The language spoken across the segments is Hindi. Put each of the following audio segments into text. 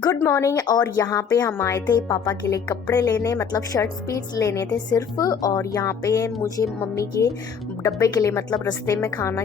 Good morning. और यहाँ पे हम आए थे पापा के लिए कपड़े लेने, मतलब शर्ट पीस लेने थे सिर्फ। और यहाँ पे मुझे मम्मी के डब्बे के लिए, मतलब रास्ते में खाना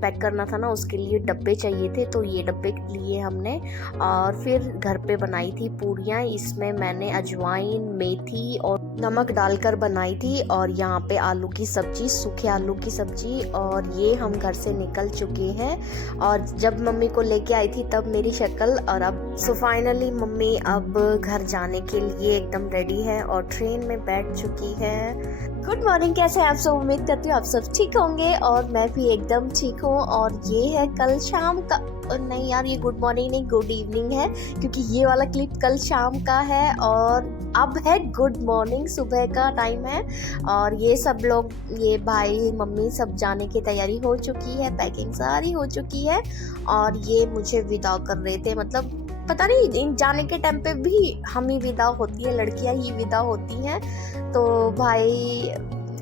पैक करना था ना, उसके लिए डब्बे चाहिए थे, तो ये डब्बे लिए हमने। और फिर घर पे बनाई थी पूरियाँ। इसमें मैंने अजवाइन, मेथी और नमक डालकर बनाई थी। और यहाँ पे आलू की सब्जी, सूखे आलू की सब्जी। और ये हम घर से निकल चुके हैं। और जब मम्मी को लेके आई थी तब मेरी शक्ल, और अब फाइनली मम्मी अब घर जाने के लिए एकदम रेडी है और ट्रेन में बैठ चुकी है। गुड मॉर्निंग, कैसे हैं आप सब? उम्मीद करती हूँ आप सब ठीक होंगे और मैं भी एकदम ठीक हूँ। और ये है कल शाम का, नहीं यार, ये गुड मॉर्निंग नहीं, गुड इवनिंग है, क्योंकि ये वाला क्लिप कल शाम का है और अब है गुड मॉर्निंग, सुबह का टाइम है। और ये सब लोग, ये भाई मम्मी सब जाने की तैयारी हो चुकी है, पैकिंग सारी हो चुकी है। और ये मुझे विदा कर रहे थे, मतलब पता नहीं, जाने के टाइम पे भी हम ही विदा होती है, लड़कियां ही विदा होती हैं। तो भाई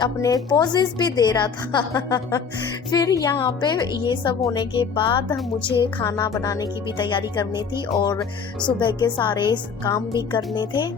अपने पोजेस भी दे रहा था। फिर यहाँ पे ये सब होने के बाद मुझे खाना बनाने की भी तैयारी करनी थी और सुबह के सारे काम भी करने थे।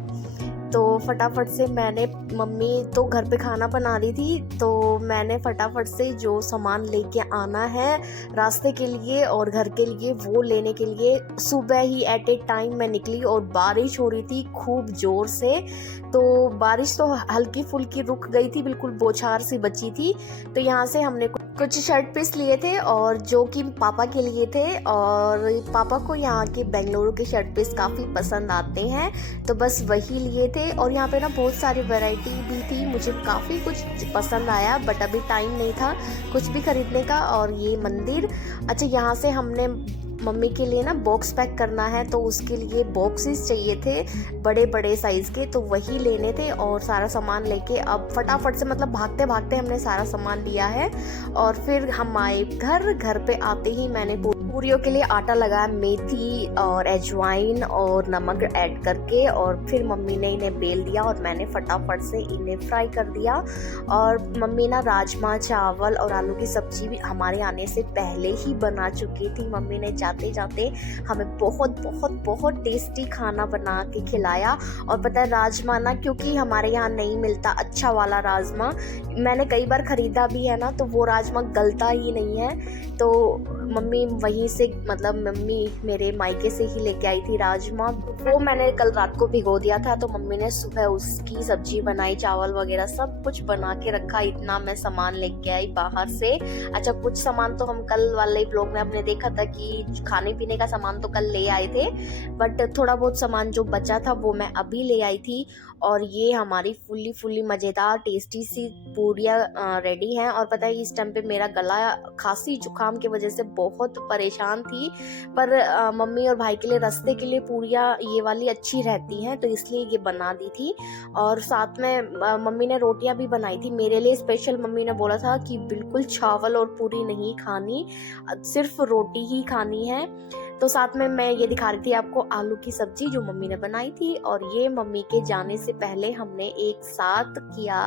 तो फटाफट से मैंने, मम्मी तो घर पे खाना बना रही थी, तो मैंने फटाफट से जो सामान लेके आना है रास्ते के लिए और घर के लिए, वो लेने के लिए सुबह ही एट ए टाइम मैं निकली। और बारिश हो रही थी खूब ज़ोर से, तो बारिश तो हल्की फुल्की रुक गई थी, बिल्कुल बौछार सी बची थी। तो यहाँ से हमने कुछ शर्ट पीस लिए थे और जो कि पापा के लिए थे। और पापा को यहाँ के बेंगलुरु के शर्ट पीस काफ़ी पसंद आते हैं, तो बस वही लिए थे। और यहाँ पे ना बहुत सारी वैरायटी भी थी, मुझे काफ़ी कुछ पसंद आया, बट अभी टाइम नहीं था कुछ भी खरीदने का। और ये मंदिर, अच्छा, यहाँ से हमने मम्मी के लिए ना बॉक्स पैक करना है, तो उसके लिए बॉक्सेस चाहिए थे बड़े बड़े साइज़ के, तो वही लेने थे। और सारा सामान लेके अब फटाफट से, मतलब भागते भागते हमने सारा सामान लिया है। और फिर हम आए घर पे आते ही मैंने पूरियों के लिए आटा लगाया, मेथी और अजवाइन और नमक ऐड करके। और फिर मम्मी ने इन्हें बेल दिया और मैंने फटाफट से इन्हें फ्राई कर दिया। और मम्मी ना राजमा चावल और आलू की सब्जी भी हमारे आने से पहले ही बना चुकी थी। मम्मी ने जाते जाते हमें बहुत बहुत बहुत टेस्टी खाना बना के खिलाया। और पता है, राजमा ना, क्योंकि हमारे यहाँ नहीं मिलता अच्छा वाला राजमा, मैंने कई बार ख़रीदा भी है ना, तो वो राजमा गलता ही नहीं है। तो मम्मी वहीं से, मतलब मम्मी मेरे मायके से ही लेके आई थी राजमा, वो मैंने कल रात को भिगो दिया था। तो मम्मी ने सुबह उसकी सब्जी बनाई, चावल वगैरह सब कुछ बना के रखा। इतना मैं सामान लेके आई बाहर से। अच्छा, कुछ सामान तो हम कल वाले ब्लॉग में आपने देखा था कि खाने पीने का सामान तो कल ले आए थे, बट थोड़ा बहुत सामान जो बचा था वो मैं अभी ले आई थी। और ये हमारी फुल्ली मज़ेदार टेस्टी सी पूरियाँ रेडी हैं। और पता है, इस टाइम पे मेरा गला खांसी जुकाम की वजह से बहुत परेशान थी, पर मम्मी और भाई के लिए रास्ते के लिए पूरियाँ ये वाली अच्छी रहती हैं, तो इसलिए ये बना दी थी। और साथ में मम्मी ने रोटियां भी बनाई थी मेरे लिए स्पेशल। मम्मी ने बोला था कि बिल्कुल चावल और पूरी नहीं खानी, सिर्फ रोटी ही खानी है। तो साथ में मैं ये दिखा रही थी आपको आलू की सब्जी जो मम्मी ने बनाई थी। और ये मम्मी के जाने से पहले हमने एक साथ किया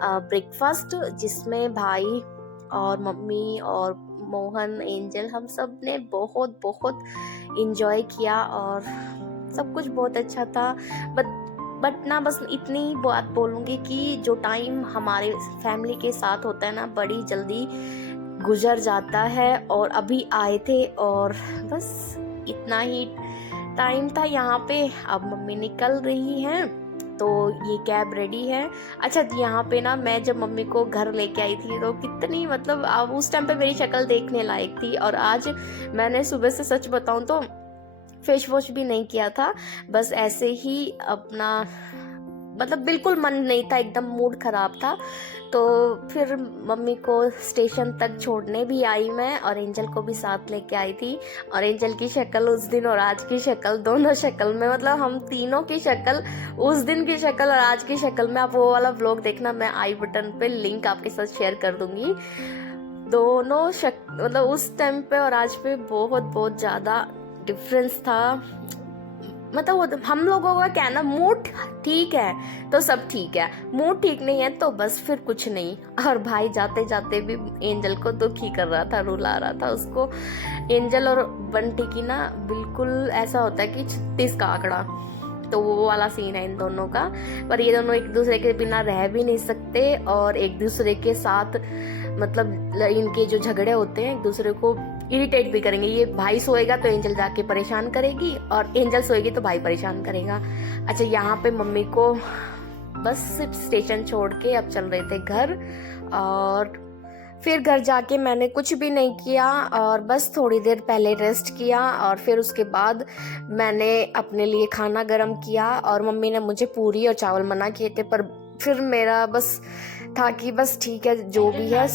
ब्रेकफास्ट, जिसमें भाई और मम्मी और मोहन, एंजल, हम सब ने बहुत बहुत इंजॉय किया और सब कुछ बहुत अच्छा था। बट ना, बस इतनी बात बोलूँगी कि जो टाइम हमारे फैमिली के साथ होता है ना, बड़ी जल्दी गुजर जाता है। और अभी आए थे और बस इतना ही टाइम था यहाँ पे। अब मम्मी निकल रही हैं, तो ये कैब रेडी है। अच्छा, यहाँ पे ना मैं जब मम्मी को घर लेके आई थी तो कितनी, मतलब अब उस टाइम पे मेरी शक्ल देखने लायक थी। और आज मैंने सुबह से, सच बताऊँ तो, फेस वॉश भी नहीं किया था, बस ऐसे ही अपना, मतलब बिल्कुल मन नहीं था, एकदम मूड ख़राब था। तो फिर मम्मी को स्टेशन तक छोड़ने भी आई मैं, और एंजल को भी साथ लेके आई थी। और एंजल की शक्ल उस दिन और आज की शक्ल, दोनों शक्ल में, मतलब हम तीनों की शक्ल, उस दिन की शक्ल और आज की शक्ल में, आप वो वाला व्लॉग देखना, मैं आई बटन पे लिंक आपके साथ शेयर कर दूंगी। दोनों मतलब उस टाइम पे और आज पे बहुत बहुत ज़्यादा डिफरेंस था। मतलब हम लोगों का क्या है ना, मूड ठीक है तो सब ठीक है, मूड ठीक नहीं है तो बस फिर कुछ नहीं। और भाई जाते जाते भी एंजल को दुखी कर रहा था, रुला रहा था उसको। एंजल और बंटी की ना बिल्कुल बिल्कुल ऐसा होता है कि 36 का आंकड़ा, तो वो वाला सीन है इन दोनों का। पर ये दोनों एक दूसरे के बिना रह भी नहीं सकते और एक दूसरे के साथ मतलब इनके जो झगड़े होते हैं एक दूसरे को इरिटेट भी करेंगे। ये भाई सोएगा तो एंजल जाके परेशान करेगी और एंजल सोएगी तो भाई परेशान करेगा। अच्छा, यहाँ पे मम्मी को बस स्टेशन छोड़ के अब चल रहे थे घर, और फिर घर जाके मैंने कुछ भी नहीं किया और बस थोड़ी देर पहले रेस्ट किया और फिर उसके बाद मैंने अपने लिए खाना गरम किया। और मम्मी ने मुझे पूरी और चावल मना किए थे, पर फिर मेरा बस था कि बस ठीक है जो भी है।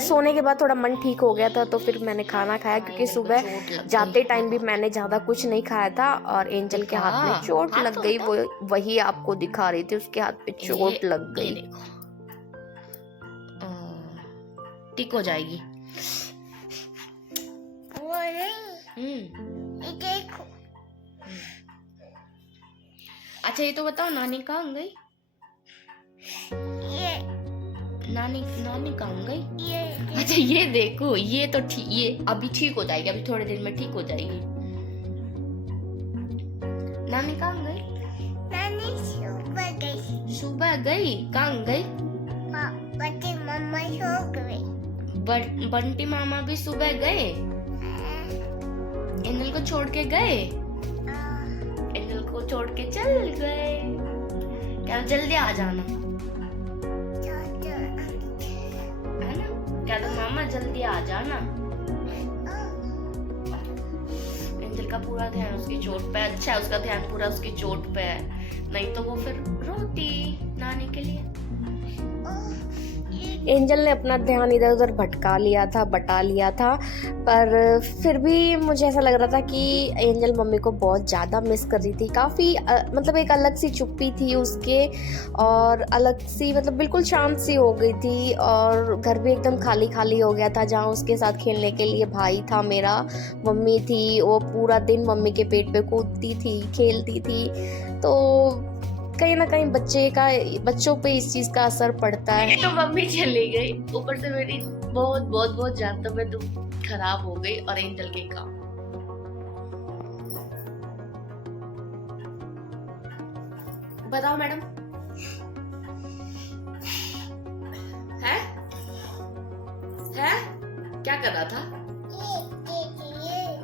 सोने के बाद थोड़ा मन ठीक हो गया था तो फिर मैंने खाना खाया, क्योंकि सुबह जाते टाइम भी मैंने ज़्यादा कुछ नहीं खाया था और एंजल के हाथ में चोट लग गई। वो वही आपको दिखा रही थी, उसके हाथ पे चोट लग गई। ठीक हो जाएगी। देखो। अच्छा, ये तो बताओ नानी कहाँ गई? ये नानी कहाँ गई? ये अच्छा, ये देखो, ये तो ठीक, ये अभी ठीक हो जाएगी, अभी थोड़ी देर में ठीक हो जाएगी। नानी कहाँ गई? नानी सुबह गई। सुबह गई? कहाँ गई? बच्चे मम्मा सो गई। बंटी मामा भी सुबह गए? एंजल को छोड़ के गए? एंजल को छोड़ के चल गए। क्या जल्दी आ जाना है ना? क्या तो मामा जल्दी आ जाना। एंजल का पूरा ध्यान उसकी चोट पे। अच्छा, उसका ध्यान पूरा उसकी चोट पे है, नहीं तो वो फिर रोती नानी के लिए। एंजल ने अपना ध्यान इधर उधर बटा लिया था, पर फिर भी मुझे ऐसा लग रहा था कि एंजल मम्मी को बहुत ज़्यादा मिस कर रही थी। काफ़ी मतलब एक अलग सी चुप्पी थी उसके, और अलग सी मतलब बिल्कुल शांत सी हो गई थी, और घर भी एकदम खाली खाली हो गया था। जहाँ उसके साथ खेलने के लिए भाई था मेरा, मम्मी थी, वो पूरा दिन मम्मी के पेट पे कूदती थी, खेलती थी। तो कहीं ना कहीं बच्चों पे इस चीज का असर पड़ता है। तो मम्मी चली गई, ऊपर से मेरी बहुत बहुत बहुत ज्यादा तबीयत खराब हो गई और एंजल के काम। बताओ मैडम, है क्या कर रहा था?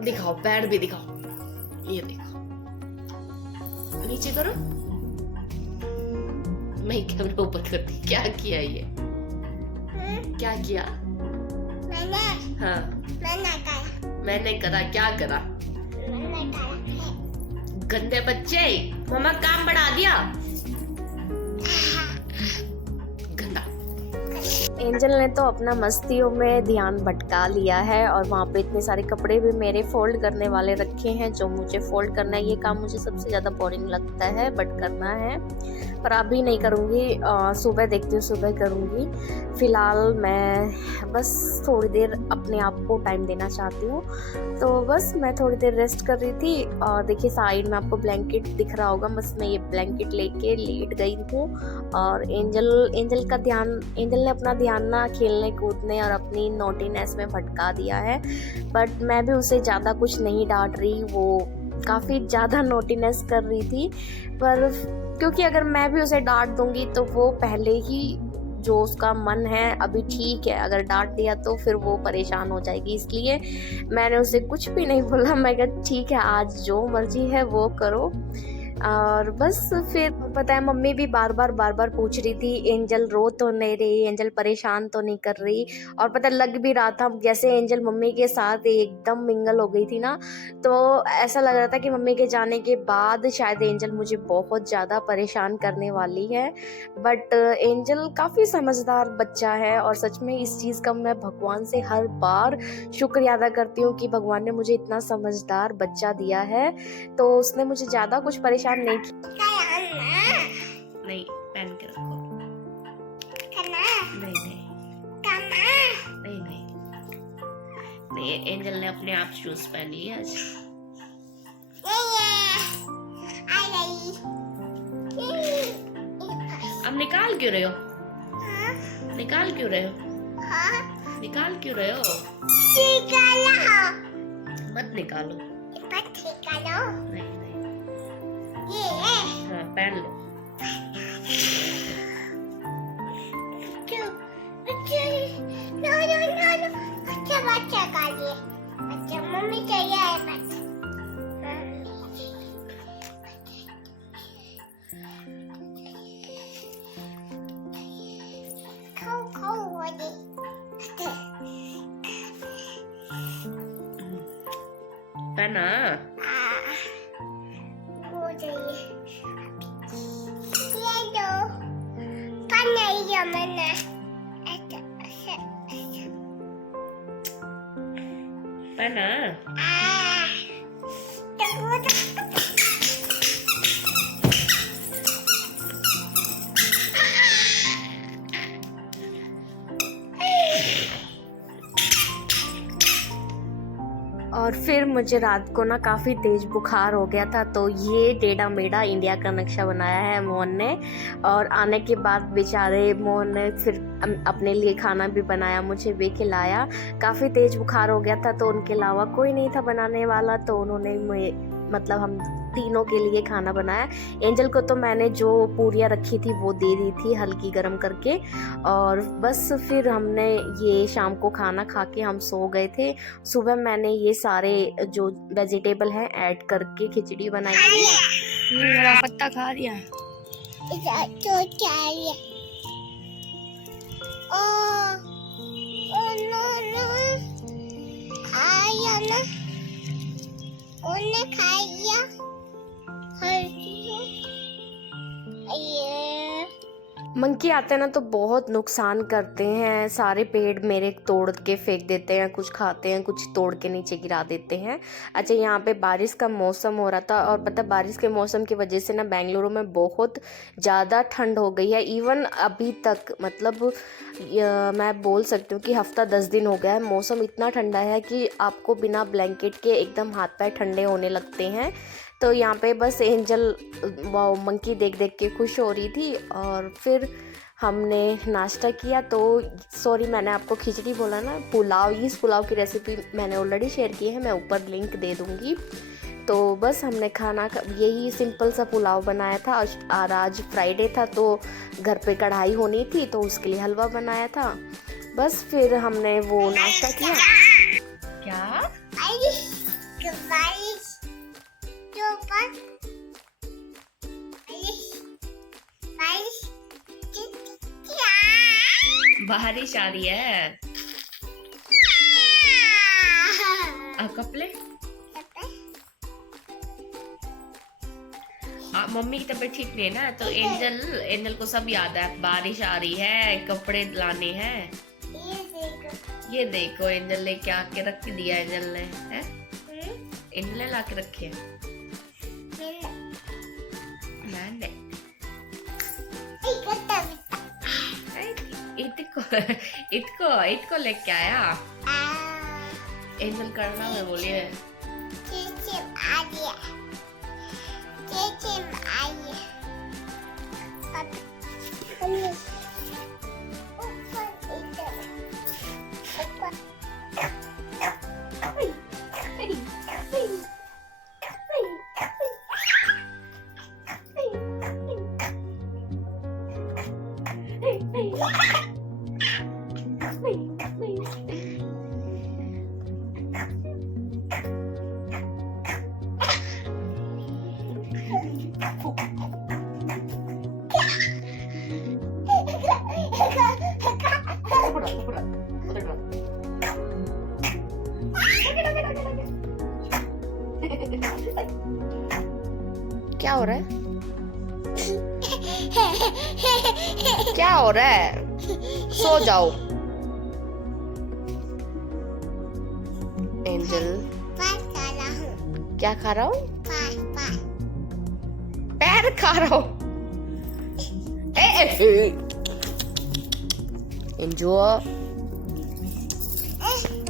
दिखाओ, पैर भी दिखाओ, ये देखो, नीचे करो। मैं कैमरा ऊपर करती। क्या किया ये? क्या किया? मैंने करा। क्या करा? गंदे बच्चे, मम्मा काम बढ़ा दिया। गंदा। एंजल ने तो अपना मस्तियों में ध्यान भटका लिया है, और वहाँ पे इतने सारे कपड़े भी मेरे फोल्ड करने वाले रखे हैं जो मुझे फोल्ड करना है। ये काम मुझे सबसे ज़्यादा बोरिंग लगता है, बट करना है, पर अभी नहीं करूँगी। सुबह देखती हूँ, सुबह करूँगी। फ़िलहाल मैं बस थोड़ी देर अपने आप को टाइम देना चाहती हूँ, तो बस मैं थोड़ी देर रेस्ट कर रही थी। और देखिए साइड में आपको ब्लैंकेट दिख रहा होगा, बस मैं ये ब्लैंकेट लेके लेट गई हूँ। और एंजल ने अपना ध्यान ना खेलने कूदने और अपनी नोटीनेस में भटका दिया है, बट मैं भी उसे ज़्यादा कुछ नहीं डांट रही। वो काफ़ी ज़्यादा नोटीनेस कर रही थी, पर क्योंकि अगर मैं भी उसे डांट दूंगी तो वो पहले ही जो उसका मन है अभी ठीक है, अगर डांट दिया तो फिर वो परेशान हो जाएगी। इसलिए मैंने उसे कुछ भी नहीं बोला। मैं कहा ठीक है, आज जो मर्जी है वो करो। और बस फिर पता है मम्मी भी बार बार पूछ रही थी एंजल रो तो नहीं रही, एंजल परेशान तो नहीं कर रही। और पता लग भी रहा था जैसे एंजल मम्मी के साथ एकदम मिंगल हो गई थी ना, तो ऐसा लग रहा था कि मम्मी के जाने के बाद शायद एंजल मुझे बहुत ज़्यादा परेशान करने वाली है। बट एंजल काफ़ी समझदार बच्चा है, और सच में इस चीज़ का मैं भगवान से हर बार शुक्रिया अदा करती हूँ कि भगवान ने मुझे इतना समझदार बच्चा दिया है। तो उसने मुझे ज़्यादा कुछ परेशान नहीं किया। नहीं, पहन के रखो। नहीं, एंजल ने अपने आप शूज पहन लिए आज। अब निकाल क्यों रहे हो? निकाल क्यों रहे हो? मत निकालो। नो नहीं नहीं, ये है हाँ पहन लो। नो नो नो नो अच्छा बच्चा का ये अच्छा मम्मी चाहिए है बस खाओ खाओ वो दे पहना। वो चाहिए ये दो पर नहीं है मैंने अच्छा अच्छा पहना। और फिर मुझे रात को ना काफ़ी तेज़ बुखार हो गया था, तो ये टेढ़ा मेढ़ा इंडिया का नक्शा बनाया है मोहन ने। और आने के बाद बेचारे मोहन ने फिर अपने लिए खाना भी बनाया, मुझे भी खिलाया। काफ़ी तेज़ बुखार हो गया था तो उनके अलावा कोई नहीं था बनाने वाला, तो उन्होंने मतलब हम तीनों के लिए खाना बनाया। एंजल को तो मैंने जो पूरियाँ रखी थी वो दे दी थी हल्की गरम करके, और बस फिर हमने ये शाम को खाना खा के हम सो गए थे। सुबह मैंने ये सारे जो वेजिटेबल हैं ऐड करके खिचड़ी बनाई थी। मेरा पत्ता खा रही है। तो चाहिए ओ नो नो आया ना उन्हें खाया ये मंकी आते हैं ना तो बहुत नुकसान करते हैं, सारे पेड़ मेरे तोड़ के फेंक देते हैं, कुछ खाते हैं, कुछ तोड़ के नीचे गिरा देते हैं। अच्छा, यहाँ पे बारिश का मौसम हो रहा था, और पता बारिश के मौसम की वजह से ना बेंगलुरु में बहुत ज़्यादा ठंड हो गई है। इवन अभी तक मतलब मैं बोल सकती हूँ कि हफ्ता 10 दिन हो गया है, मौसम इतना ठंडा है कि आपको बिना ब्लैंकेट के एकदम हाथ पैर ठंडे होने लगते हैं। तो यहाँ पे बस एंजल मंकी देख देख के खुश हो रही थी, और फिर हमने नाश्ता किया। तो सॉरी, मैंने आपको खिचड़ी बोला ना, पुलाव, इस पुलाव की रेसिपी मैंने ऑलरेडी शेयर की है, मैं ऊपर लिंक दे दूँगी। तो बस हमने खाना यही सिंपल सा पुलाव बनाया था, और आज फ्राइडे था तो घर पे कढ़ाई होनी थी तो उसके लिए हलवा बनाया था। बस फिर हमने वो नाश्ता किया। क्या बारिश आ रही है, अब कपड़े मम्मी की तबीयत ठीक नहीं है ना, तो एंजल को सब याद है, बारिश आ रही है, कपड़े लाने हैं। ये देखो एंजल ने क्या के रख के दिया, एंजल ने है, एंजल ने ला के रखे हैं। इतको लेके आया एंजल, करना मैं बोलिए। क्या हो रहा है? क्या हो रहा है? सो जाओ एंजल। क्या खा रहा हूँ? पैर खा रहा हूँ। एंजॉय।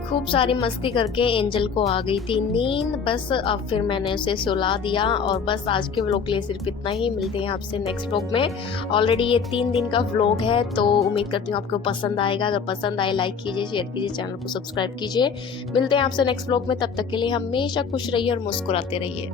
खूब सारी मस्ती करके एंजल को आ गई थी नींद, बस अब फिर मैंने उसे सुला दिया। और बस आज के व्लॉग के लिए सिर्फ इतना ही, मिलते हैं आपसे नेक्स्ट व्लॉग में। ऑलरेडी ये 3 दिन का व्लॉग है, तो उम्मीद करती हूँ आपको पसंद आएगा। अगर पसंद आए लाइक कीजिए, शेयर कीजिए, चैनल को सब्सक्राइब कीजिए। मिलते हैं आपसे नेक्स्ट व्लॉग में, तब तक के लिए हमेशा खुश रहिए और मुस्कुराते रहिए।